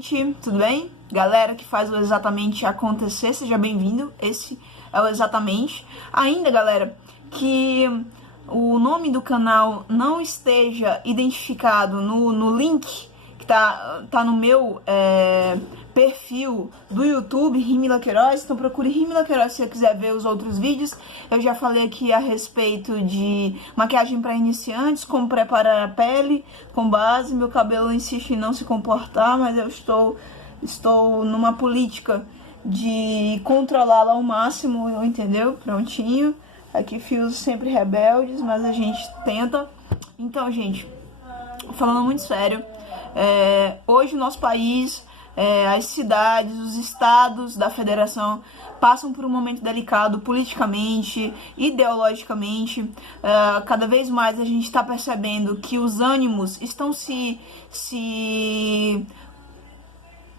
Gente, tudo bem? Galera que faz o Exatamente acontecer, seja bem-vindo. Esse é o Exatamente. Ainda, galera, que o nome do canal não esteja identificado no link que tá no meu perfil do YouTube, Rimila Queiroz. Então procure Rimila Queiroz se você quiser ver os outros vídeos. Eu já falei aqui a respeito de maquiagem para iniciantes, como preparar a pele com base. Meu cabelo insiste em não se comportar, mas eu estou numa política de controlá-la ao máximo, entendeu? Prontinho. Aqui fios sempre rebeldes, mas a gente tenta. Então, gente, falando muito sério, hoje o nosso país, as cidades, os estados da federação passam por um momento delicado politicamente, ideologicamente. Cada vez mais a gente está percebendo que os ânimos estão se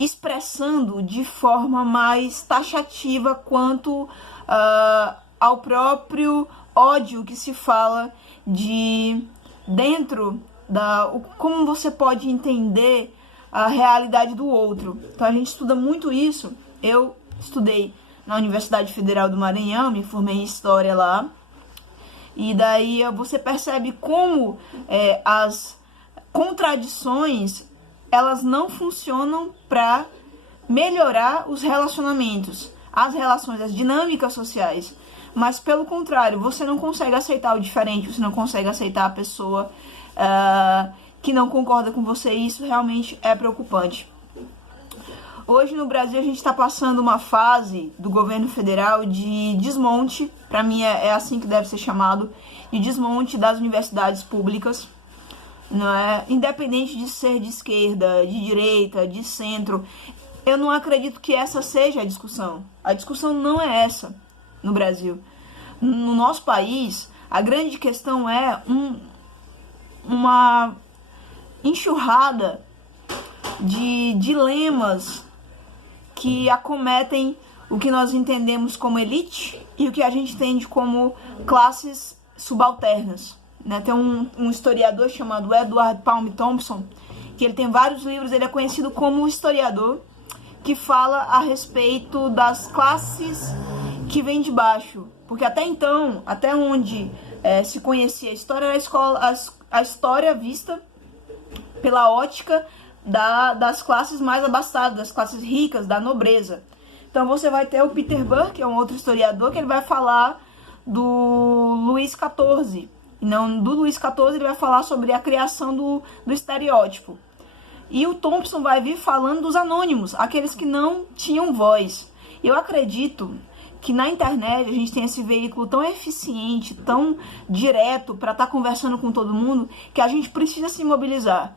expressando de forma mais taxativa quanto ao próprio ódio que se fala de dentro como você pode entender a realidade do outro. Então a gente estuda muito isso. Eu estudei na Universidade Federal do Maranhão, me formei em História lá, e daí você percebe como as contradições elas não funcionam para melhorar os relacionamentos, as relações, as dinâmicas sociais, mas pelo contrário, você não consegue aceitar o diferente, você não consegue aceitar a pessoa que não concorda com você, e isso realmente é preocupante. Hoje no Brasil a gente está passando uma fase do governo federal de desmonte, para mim é assim que deve ser chamado, de desmonte das universidades públicas, não é? Independente de ser de esquerda, de direita, de centro. Eu não acredito que essa seja a discussão. A discussão não é essa no Brasil. No nosso país, a grande questão é uma enxurrada de dilemas que acometem o que nós entendemos como elite e o que a gente entende como classes subalternas. Tem um historiador chamado Edward Palm Thompson, que ele tem vários livros, ele é conhecido como historiador, que fala a respeito das classes que vêm de baixo. Porque até então, até onde se conhecia a história, era a história vista pela ótica das classes mais abastadas, das classes ricas, da nobreza. Então você vai ter o Peter Burke, que é um outro historiador, que ele vai falar do Luís XIV. Não, do Luís XIV ele vai falar sobre a criação do estereótipo. E o Thompson vai vir falando dos anônimos, aqueles que não tinham voz. Eu acredito que na internet a gente tem esse veículo tão eficiente, tão direto para estar conversando com todo mundo, que a gente precisa se mobilizar.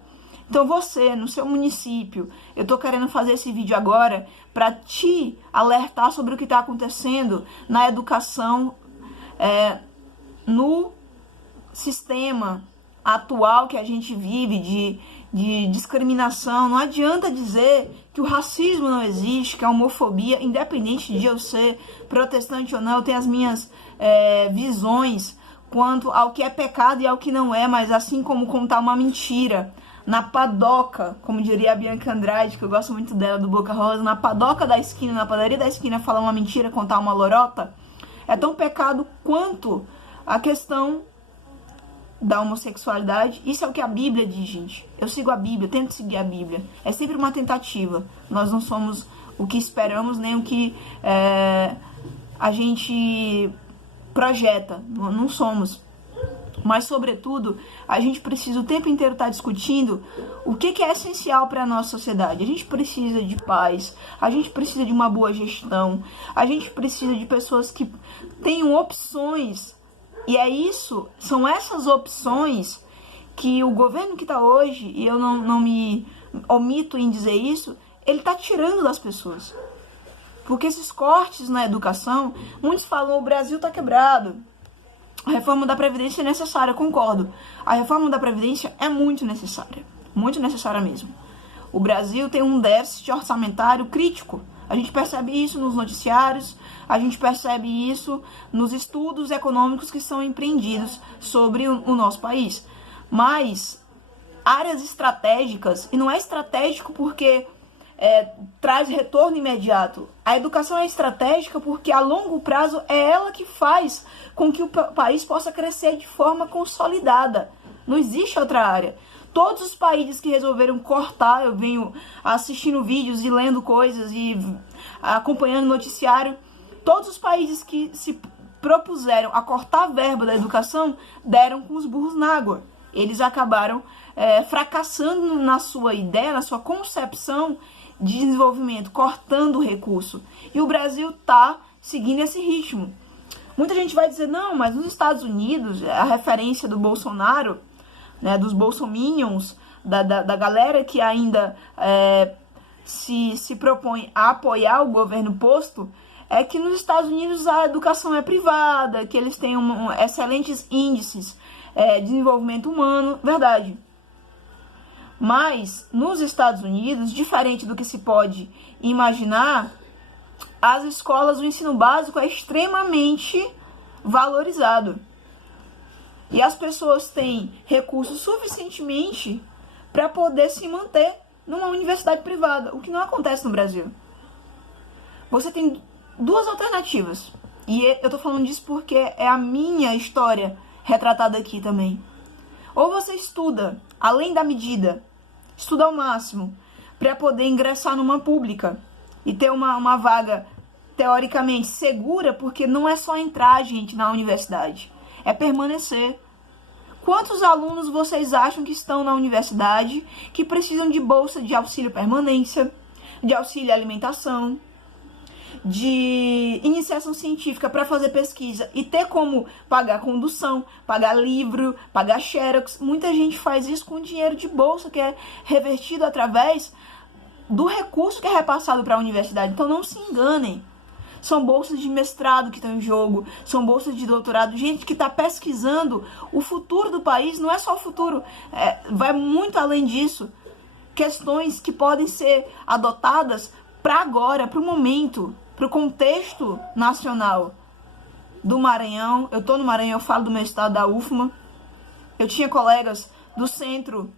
Então você, no seu município, eu estou querendo fazer esse vídeo agora para te alertar sobre o que está acontecendo na educação, no sistema atual que a gente vive de discriminação. Não adianta dizer que o racismo não existe, que a homofobia, independente de eu ser protestante ou não, eu tenho as minhas visões quanto ao que é pecado e ao que não é, mas assim como contar uma mentira na padoca, como diria a Bianca Andrade, que eu gosto muito dela, do Boca Rosa, na padoca da esquina, na padaria da esquina, falar uma mentira, contar uma lorota, é tão pecado quanto a questão da homossexualidade. Isso é o que a Bíblia diz, gente. Eu sigo a Bíblia, eu tento seguir a Bíblia. É sempre uma tentativa. Nós não somos o que esperamos, nem o que a gente projeta. Não somos. Mas, sobretudo, a gente precisa o tempo inteiro estar discutindo o que é essencial para a nossa sociedade. A gente precisa de paz, a gente precisa de uma boa gestão, a gente precisa de pessoas que tenham opções. E são essas opções que o governo que está hoje, e eu não me omito em dizer isso, ele está tirando das pessoas. Porque esses cortes na educação, muitos falam, o Brasil está quebrado. A reforma da Previdência é necessária, concordo. A reforma da Previdência é muito necessária mesmo. O Brasil tem um déficit orçamentário crítico. A gente percebe isso nos noticiários, a gente percebe isso nos estudos econômicos que são empreendidos sobre o nosso país. Mas áreas estratégicas, e não é estratégico porque traz retorno imediato. A educação é estratégica porque a longo prazo é ela que faz com que o país possa crescer de forma consolidada. Não existe outra área. Todos os países que resolveram cortar, eu venho assistindo vídeos e lendo coisas e acompanhando noticiário, todos os países que se propuseram a cortar a verba da educação deram com os burros na água. Eles acabaram fracassando na sua ideia, na sua concepção de desenvolvimento, cortando o recurso. E o Brasil está seguindo esse ritmo. Muita gente vai dizer, não, mas nos Estados Unidos, a referência do Bolsonaro, né, dos bolsominions, da galera que ainda se propõe a apoiar o governo posto, é que nos Estados Unidos a educação é privada, que eles têm excelentes índices de desenvolvimento humano, verdade. Mas nos Estados Unidos, diferente do que se pode imaginar, as escolas, o ensino básico é extremamente valorizado. E as pessoas têm recursos suficientemente para poder se manter numa universidade privada, o que não acontece no Brasil. Você tem duas alternativas. E eu tô falando disso porque é a minha história retratada aqui também. Ou você estuda além da medida, estuda ao máximo, para poder ingressar numa pública e ter uma vaga teoricamente segura, porque não é só entrar, gente, na universidade, é permanecer. Quantos alunos vocês acham que estão na universidade que precisam de bolsa de auxílio permanência, de auxílio alimentação, de iniciação científica para fazer pesquisa e ter como pagar condução, pagar livro, pagar xerox? Muita gente faz isso com dinheiro de bolsa que é revertido através do recurso que é repassado para a universidade. Então não se enganem. São bolsas de mestrado que estão em jogo, são bolsas de doutorado, gente que está pesquisando o futuro do país. Não é só o futuro, vai muito além disso. Questões que podem ser adotadas para agora, para o momento, para o contexto nacional do Maranhão. Eu estou no Maranhão, eu falo do meu estado, da UFMA. Eu tinha colegas do Centro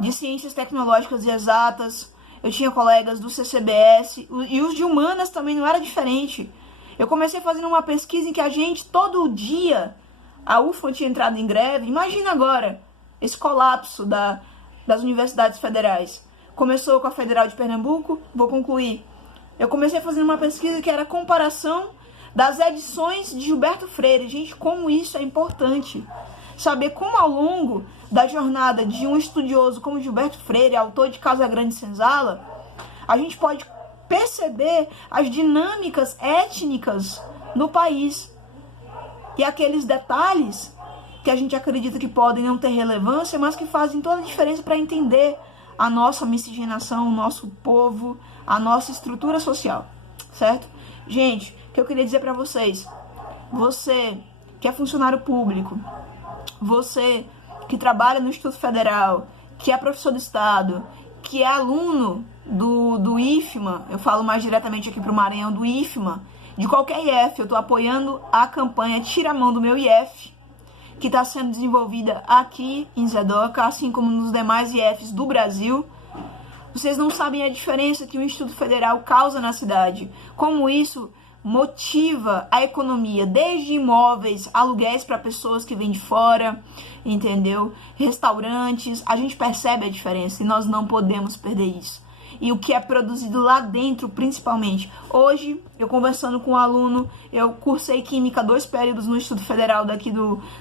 de Ciências Tecnológicas e Exatas, eu tinha colegas do CCBS, e os de Humanas também não era diferente. Eu comecei fazendo uma pesquisa em que a gente, todo dia, a UFMA tinha entrado em greve. Imagina agora esse colapso das universidades federais. Começou com a Federal de Pernambuco, vou concluir. Eu comecei fazendo uma pesquisa que era a comparação das edições de Gilberto Freire. Gente, como isso é importante. Saber como ao longo da jornada de um estudioso como Gilberto Freire, autor de Casagrande Senzala, a gente pode perceber as dinâmicas étnicas no país. E aqueles detalhes que a gente acredita que podem não ter relevância, mas que fazem toda a diferença para entender a nossa miscigenação, o nosso povo, a nossa estrutura social, certo? Gente, o que eu queria dizer para vocês, você que é funcionário público, você que trabalha no Instituto Federal, que é professor do Estado, que é aluno do IFMA, eu falo mais diretamente aqui para o Maranhão, do IFMA, de qualquer IF, eu estou apoiando a campanha Tira a Mão do Meu IF, que está sendo desenvolvida aqui em Zedoca, assim como nos demais IFs do Brasil. Vocês não sabem a diferença que o Instituto Federal causa na cidade, como isso motiva a economia, desde imóveis, aluguéis para pessoas que vêm de fora, entendeu? Restaurantes, a gente percebe a diferença e nós não podemos perder isso. E o que é produzido lá dentro, principalmente. Hoje, eu conversando com um aluno, eu cursei Química 2 períodos no Instituto Federal daqui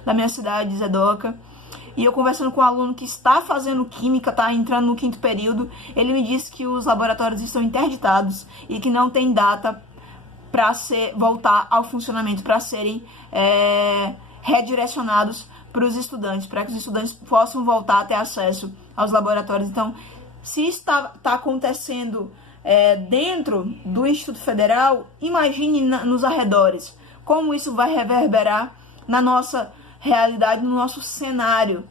da minha cidade, Zedoca, e eu conversando com um aluno que está fazendo Química, está entrando no 5º período, ele me disse que os laboratórios estão interditados e que não tem data para voltar ao funcionamento, para serem redirecionados para os estudantes, para que os estudantes possam voltar a ter acesso aos laboratórios. Então, se está acontecendo dentro do Instituto Federal, imagine nos arredores, como isso vai reverberar na nossa realidade, no nosso cenário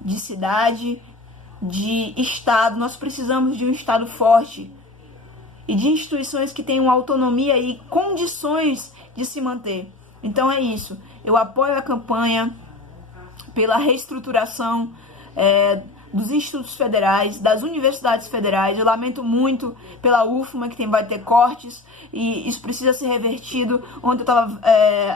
de cidade, de estado. Nós precisamos de um estado forte e de instituições que tenham autonomia e condições de se manter. Então é isso, eu apoio a campanha pela reestruturação dos institutos federais, das universidades federais. Eu lamento muito pela UFMA, que vai ter cortes, e isso precisa ser revertido. Ontem eu estava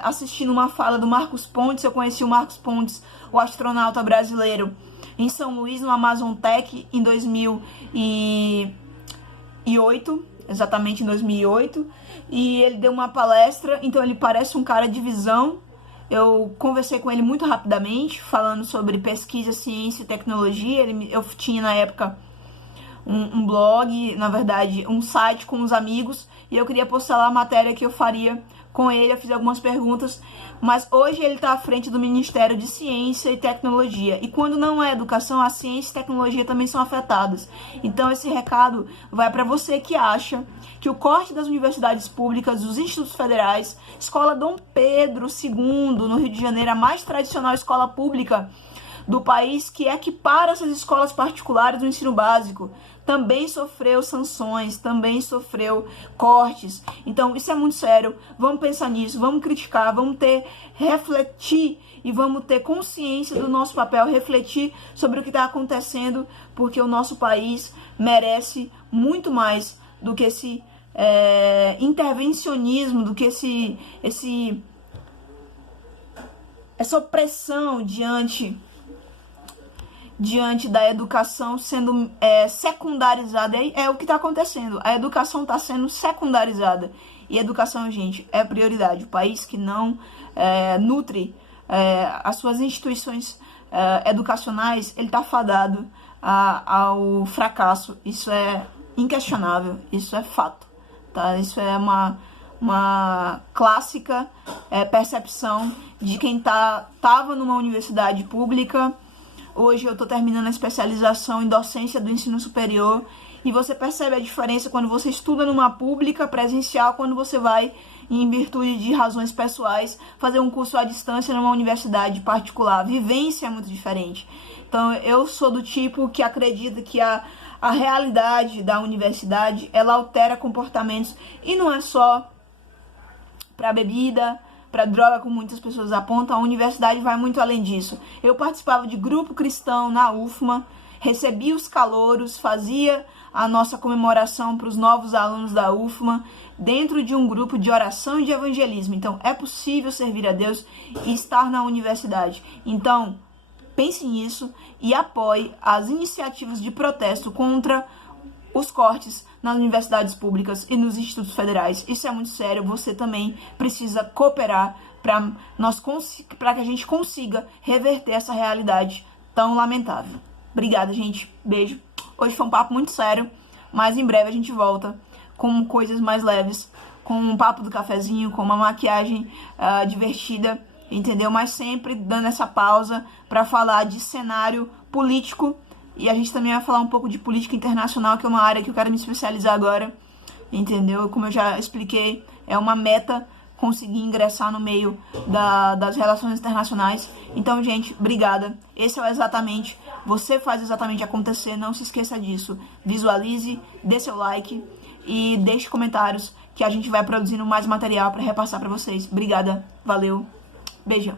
assistindo uma fala do Marcos Pontes. Eu conheci o Marcos Pontes, o astronauta brasileiro, em São Luís, no Amazon Tech, em 2008, exatamente em 2008, e ele deu uma palestra. Então ele parece um cara de visão. Eu conversei com ele muito rapidamente, falando sobre pesquisa, ciência e tecnologia. Eu tinha na época um blog, na verdade um site com uns amigos, e eu queria postar lá a matéria que eu faria com ele. Eu fiz algumas perguntas, mas hoje ele está à frente do Ministério de Ciência e Tecnologia. E quando não é educação, a ciência e tecnologia também são afetadas. Então esse recado vai para você que acha que o corte das universidades públicas, dos institutos federais, Escola Dom Pedro II, no Rio de Janeiro, a mais tradicional escola pública do país, que equipara essas escolas particulares do ensino básico, também sofreu sanções, também sofreu cortes. Então isso é muito sério. Vamos pensar nisso, vamos criticar, vamos refletir e vamos ter consciência do nosso papel, refletir sobre o que está acontecendo, porque o nosso país merece muito mais do que esse intervencionismo, do que essa opressão diante da educação sendo secundarizada. É o que está acontecendo. A educação está sendo secundarizada. E educação, gente, é prioridade. O país que não nutre as suas instituições educacionais, ele está fadado ao fracasso. Isso é inquestionável. Isso é fato. Tá? Isso é uma clássica percepção de quem estava numa universidade pública. Hoje eu estou terminando a especialização em docência do ensino superior, e você percebe a diferença quando você estuda numa pública presencial, quando você vai, em virtude de razões pessoais, fazer um curso à distância numa universidade particular. A vivência é muito diferente. Então eu sou do tipo que acredita que a realidade da universidade, ela altera comportamentos, e não é só para bebida, para droga, como muitas pessoas apontam. A universidade vai muito além disso. Eu participava de grupo cristão na UFMA, recebia os calouros, fazia a nossa comemoração para os novos alunos da UFMA, dentro de um grupo de oração e de evangelismo. Então é possível servir a Deus e estar na universidade. Então pense nisso e apoie as iniciativas de protesto contra os cortes nas universidades públicas e nos institutos federais. Isso é muito sério. Você também precisa cooperar para que a gente consiga reverter essa realidade tão lamentável. Obrigada, gente. Beijo. Hoje foi um papo muito sério, mas em breve a gente volta com coisas mais leves, com um papo do cafezinho, com uma maquiagem divertida, entendeu? Mas sempre dando essa pausa para falar de cenário político. E a gente também vai falar um pouco de política internacional, que é uma área que eu quero me especializar agora, entendeu? Como eu já expliquei, é uma meta conseguir ingressar no meio das relações internacionais. Então, gente, obrigada. Esse é o Exatamente. Você faz exatamente acontecer, não se esqueça disso. Visualize, dê seu like e deixe comentários, que a gente vai produzindo mais material para repassar para vocês. Obrigada, valeu, beijão.